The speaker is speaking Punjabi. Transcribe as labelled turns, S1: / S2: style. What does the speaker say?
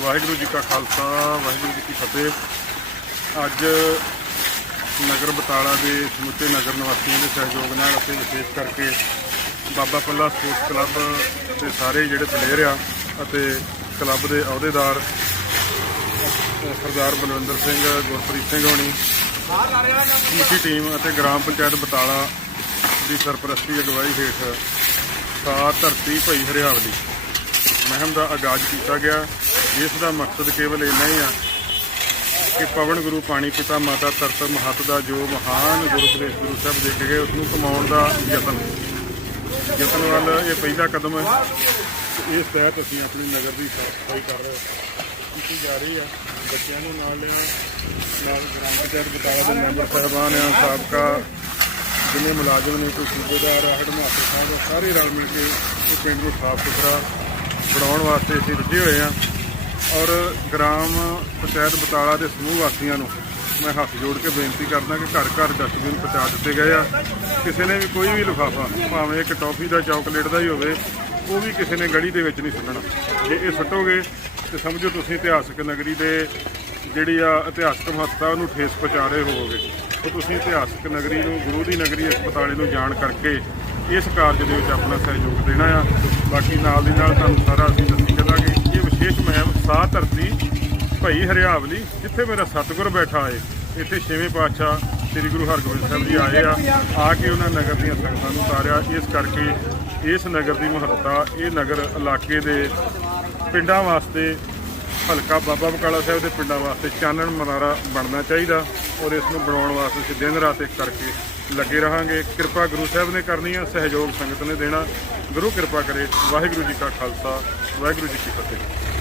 S1: ਵਾਹਿਗੁਰੂ ਜੀ ਕਾ ਖਾਲਸਾ, ਵਾਹਿਗੁਰੂ ਜੀ ਕੀ ਫਤਿਹ। ਅੱਜ ਨਗਰ ਬਟਾਲਾ ਦੇ ਸਮੁੱਚੇ ਨਗਰ ਨਿਵਾਸੀਆਂ ਦੇ ਸਹਿਯੋਗ ਨਾਲ ਅਤੇ ਵਿਸ਼ੇਸ਼ ਕਰਕੇ ਬਾਬਾ ਪੱਲਾ ਸਪੋਰਟਸ ਕਲੱਬ ਦੇ ਸਾਰੇ ਜਿਹੜੇ ਪਲੇਅਰ ਆ ਅਤੇ ਕਲੱਬ ਦੇ ਅਹੁਦੇਦਾਰ, ਸਰਦਾਰ ਬਲਵਿੰਦਰ ਸਿੰਘ, ਗੁਰਪ੍ਰੀਤ ਸਿੰਘ ਹੋਣੀ ਸਮੁੱਚੀ ਟੀਮ ਅਤੇ ਗ੍ਰਾਮ ਪੰਚਾਇਤ ਬਟਾਲਾ ਦੀ ਸਰਪ੍ਰਸਤੀ ਅਗਵਾਈ ਹੇਠ ਸਾਰ ਧਰਤੀ ਭਈ ਹਰਿਆਵਲੀ। ਮਹਿਮ ਦਾ ਆਗਾਜ਼ ਕੀਤਾ ਗਿਆ। ਜਿਸ ਦਾ ਮਕਸਦ ਕੇਵਲ ਇੰਨਾ ਹੀ ਆ ਕਿ ਪਵਨ ਗੁਰੂ ਪਾਣੀ ਪਿਤਾ ਮਾਤਾ ਤਰਤ ਮਹੱਤ ਦਾ ਜੋ ਮਹਾਨ ਗੁਰਪ੍ਰੇਸ਼ ਗੁਰੂ ਸਾਹਿਬ ਦੇ ਕੇ ਗਏ ਉਸ ਨੂੰ ਕਮਾਉਣ ਦਾ ਯਤਨ। ਯਤਨ ਵੱਲ ਇਹ ਪਹਿਲਾ ਕਦਮ ਹੈ। ਇਸ ਤਹਿਤ ਅਸੀਂ ਆਪਣੀ ਨਗਰ ਦੀ ਸਾਫ਼ ਸਫ਼ਾਈ ਕਰ ਰਹੇ ਕੀਤੀ ਜਾ ਰਹੀ ਆ। ਬੱਚਿਆਂ ਨੂੰ ਨਾਲ ਲਿਆ ਨਾਲ ਗ੍ਰਾਮ ਪੰਚਾਇਤ ਬਟਾਲਾ ਦੇ ਮੈਂਬਰ ਸਾਹਿਬਾਨ ਆ ਸਾਬਕਾ ਜਿੰਨੇ ਮੁਲਾਜ਼ਮ ਨੇ ਕੋਈ ਸੂਬੇਦਾਰ ਆ ਹਡਮਾਸਟਰ ਸਾਹਿਬ ਆ, ਸਾਰੇ ਰਲ ਮਿਲ ਕੇ ਇਹ ਪਿੰਡ ਨੂੰ ਸਾਫ਼ ਸੁਥਰਾ ਬਣਾਉਣ ਵਾਸਤੇ ਅਸੀਂ ਰੁੱਝੇ ਹੋਏ ਆ। ਔਰ ਗ੍ਰਾਮ ਪੰਚਾਇਤ ਬਟਾਲਾ ਦੇ ਸਮੂਹ ਵਾਸੀਆਂ ਨੂੰ ਮੈਂ ਹੱਥ ਜੋੜ ਕੇ ਬੇਨਤੀ ਕਰਦਾ ਕਿ ਘਰ ਘਰ ਡਸਟਬਿਨ ਪਹੁੰਚਾ ਦਿੱਤੇ ਗਏ ਆ। ਕਿਸੇ ਨੇ ਵੀ ਕੋਈ ਵੀ ਲਿਫਾਫਾ, ਭਾਵੇਂ ਇੱਕ ਟੌਫੀ ਦਾ, ਚਾਕਲੇਟ ਦਾ ਹੀ ਹੋਵੇ, ਉਹ ਵੀ ਕਿਸੇ ਨੇ ਗਲੀ ਦੇ ਵਿੱਚ ਨਹੀਂ ਸੁੱਟਣਾ। ਜੇ ਇਹ ਸੁੱਟੋਗੇ, ਤੇ ਸਮਝੋ ਤੁਸੀਂ ਇਤਿਹਾਸਕ ਨਗਰੀ ਦੇ ਜਿਹੜੀ ਆ ਇਤਿਹਾਸਕ ਮਹੱਤਤਾ, ਉਹਨੂੰ ਠੇਸ ਪਹੁੰਚਾ ਰਹੇ ਹੋਵੋਗੇ। ਉਹ ਤੁਸੀਂ ਇਤਿਹਾਸਕ ਨਗਰੀ ਨੂੰ, ਗੁਰੂ ਦੀ ਨਗਰੀ ਇਸ ਬਟਾਲੇ ਨੂੰ ਜਾਣ ਕਰਕੇ ਇਸ ਕਾਰਜ ਦੇ ਵਿੱਚ ਆਪਣਾ ਸਹਿਯੋਗ ਦੇਣਾ ਆ। ਬਾਕੀ ਨਾਲ ਦੀ ਨਾਲ ਤੁਹਾਨੂੰ ਸਾਰਾ ਅਸੀਂ ਦੱਸੀ ਚੱਲਾਂਗੇ ਇਹ ਵਿਸ਼ੇਸ਼ ਮਹਿਮ ਸਾਹ ਧਰਤੀ, ਭਈ ਹਰਿਆਵਲੀ, ਜਿੱਥੇ ਮੇਰਾ ਸਤਿਗੁਰ ਬੈਠਾ ਏ, ਇੱਥੇ ਛੇਵੇਂ ਪਾਤਸ਼ਾਹ ਸ੍ਰੀ ਗੁਰੂ ਹਰਗੋਬਿੰਦ ਸਾਹਿਬ ਜੀ ਆਏ ਆ ਆ ਕੇ ਉਹਨਾਂ ਨਗਰ ਦੀਆਂ ਸੰਗਤਾਂ ਨੂੰ ਉਤਾਰਿਆ। ਇਸ ਕਰਕੇ ਇਸ ਨਗਰ ਦੀ ਮਹੱਤਤਾ, ਇਹ ਨਗਰ ਇਲਾਕੇ ਦੇ ਪਿੰਡਾਂ ਵਾਸਤੇ, ਹਲਕਾ ਬਾਬਾ ਬਕਾਲਾ ਸਾਹਿਬ ਦੇ ਪਿੰਡਾਂ ਵਾਸਤੇ ਚਾਨਣ ਮਨਾਰਾ ਬਣਨਾ ਚਾਹੀਦਾ ਔਰ ਇਸ ਨੂੰ ਬਣਾਉਣ ਵਾਸਤੇ ਅਸੀਂ ਦਿਨ ਰਾਤ ਇੱਕ ਕਰਕੇ ਲੱਗੇ ਰਹਾਂਗੇ। ਕਿਰਪਾ ਗੁਰੂ ਸਾਹਿਬ ਨੇ ਕਰਨੀ ਆ, ਸਹਿਯੋਗ ਸੰਗਤ ਨੇ ਦੇਣਾ। ਗੁਰੂ ਕਿਰਪਾ ਕਰੇ। ਵਾਹਿਗੁਰੂ ਜੀ ਕਾ ਖਾਲਸਾ, ਵਾਹਿਗੁਰੂ ਜੀ ਕੀ ਫਤਿਹ।